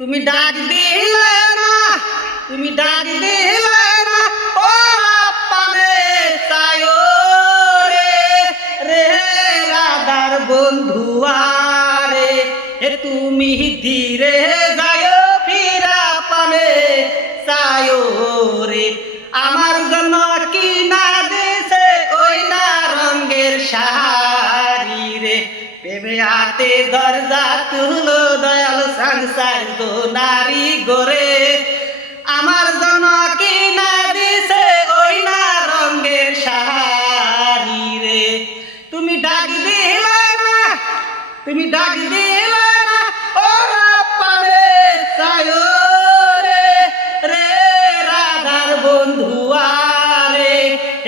তুমি ডাক দিলে না, তুমি ডাক দিলে না, ও পানে চায়ো রে রে রাধার বন্ধুয়ারে, এ তুমি ধীরে যায়ো ফিরা পানে চায়ো রে। আমার জন্য কি না দিছে ওই না রঙের শাড়ি রে, প্রেমে হাতে দরজা তুলো দয়াল সংসার তো নারী গোরে। আমার জন্য কি না দিছে ওই না রঙের শাড়ি রে, তুমি ডাক দিলে না, তুমি ডাক দিলে না, ও পাবে চায়ো রে রে রাধার বন্ধুয়ারে,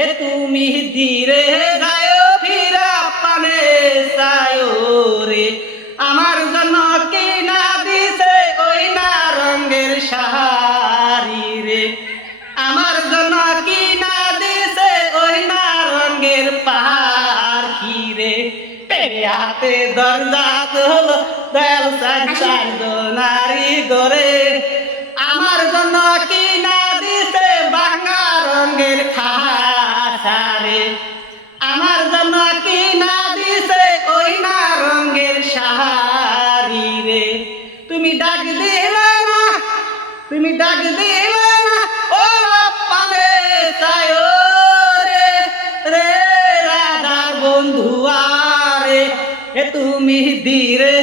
এ তুমি ধীরে যায়ো ফিরা পানে চায়ো রে। আমার জন্য কি না দিছে ওই না রঙের শাড়ি রে, আমার জন্য কি না দিছে ওই না রঙের পাখি রে, হাতে দরজা হলো দয়াল সংসার নারী গরে। আমার জন্য কি না দিছে বাংলা রঙের খাসারে, আমার জন্য কি না দিছে ওই না রঙের শাড়ি রে, তুমি ডাক দিলে না, তুমি ডাক দিলে না, ও পাবে চায়ো রে রে রাধার বন্ধুয়ারে, এ তুমি ধীরে